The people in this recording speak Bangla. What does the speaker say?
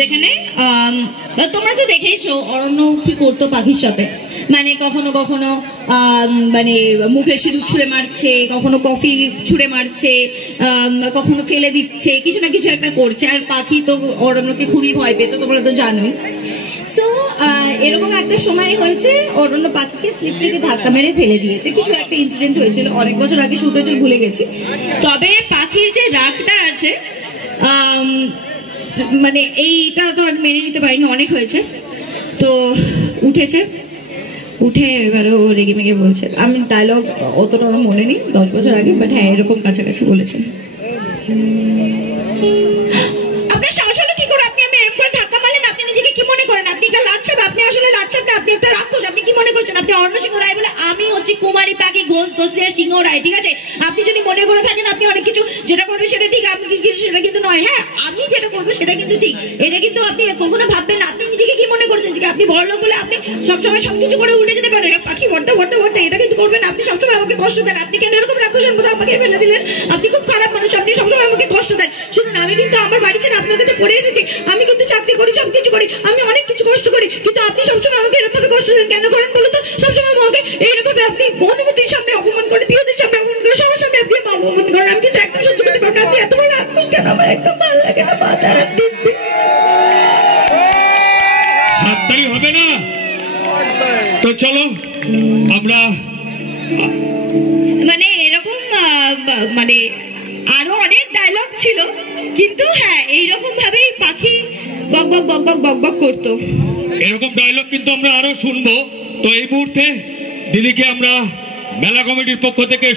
যেখানে তোমরা তো দেখেইছো অরণ্য কি করতো পাখির সাথে, মানে কখনো কখনো মানে মুখে সিঁদুর ছুঁড়ে মারছে, কখনো কফি ছুঁড়ে মারছে, কখনো ফেলে দিচ্ছে, কিছু না কিছু একটা করছে। আর পাখি তো অরণ্যকে খুবই ভয় পেত, তোমরা তো জানোই। সো এরকম একটা সময় হয়েছে অরণ্য পাখিকে স্লিপ থেকে ধাক্কা মেরে ফেলে দিয়েছে, কিছু একটা ইনসিডেন্ট হয়েছিল, অনেক বছর আগে শুট হয়েছিল, ভুলে গেছি। তবে পাখির যে রাগটা আছে, মানে এইটা তো আর মেনে নিতে পারিনি, অনেক হয়েছে। তো উঠে এবারে ও রেগে মেগে বলছে, আমি ডায়লগ অতটা মনে নেই, 10 বছর আগে, বাট হ্যাঁ এরকম কাছাকাছি বলেছেন। আপনার সাহস হলো কি করে, আপনি আমি এরকম করে ধাক্কা মারলেন? আপনি নিজেকে কি মনে করেন? আপনি একটা লাচ্ছাপ, আপনি আসলে লাচ্ছাপ না, আপনি একটা রাক্ষস। আপনি কি মনে করছেন আপনি অরণ্য সিংহ রায় বলে? আমি হচ্ছে কুমারী পাখি ঘোষ দোষিয়া সিংহ রায়, ঠিক আছে? আপনি যদি মনে করে থাকেন আপনি অনেক কিছু যেটা করবেন সেটা ঠিক, আপনি কিছু সেটা কিন্তু নয়। হ্যাঁ আমি যেটা করবো সেটা কিন্তু ঠিক, এটা কিন্তু আপনি কখনো ভাববেন না। আপনি নিজেকে কি মনে করছেন যে আপনি বড় লোক বলে আপনি সবসময় সবকিছু করে উল্টে যেতে পারেন? পাখি ভরতে এটা কিন্তু করবেন। আপনি সবসময় আমাকে কষ্ট দেন। আপনি কেন এরকম রাক্ষসের মতো আমাকে ফেলে দিলেন? আপনি খুব খারাপ মানুষ, আপনি সবসময় আমাকে কষ্ট দেন। শুনুন, আমি কিন্তু আমার বাড়ি ছেড়ে আপনার কাছে পড়ে এসেছি, আমি কিন্তু চাকরি করি, সব কিছু করি, আমি অনেক কিছু কষ্ট করি, কিন্তু আপনি সবসময় আমাকে এরকম ভাবে কষ্ট দেন। কেন করেন বলো তো? সবসময় আমাকে এইরকম আপনি অনুমতির সামনে অপমান করেন, বিয়েদের সামনে অপমান করেন, সবার সামনে আপনি অপমান করেন। আমি কিন্তু একদম সহ্য করতে পারবো না। আপনি এত বড় রাক্ষস কেন? আমার একদম ভালো লাগে না। মা তারা দিব্যি হাততালি হবে না তো চলো আমরা মানে এরকম মানে আরো অনেক ডায়লগ ছিল, কিন্তু হ্যাঁ এইরকম ভাবেই পাখি বক বক বক বক বক বক করতো। এরকম ডায়লগ কিন্তু আমরা আরো শুনবো। তো এই মুহূর্তে দিদিকে আমরা মেলা কমিটির পক্ষ থেকে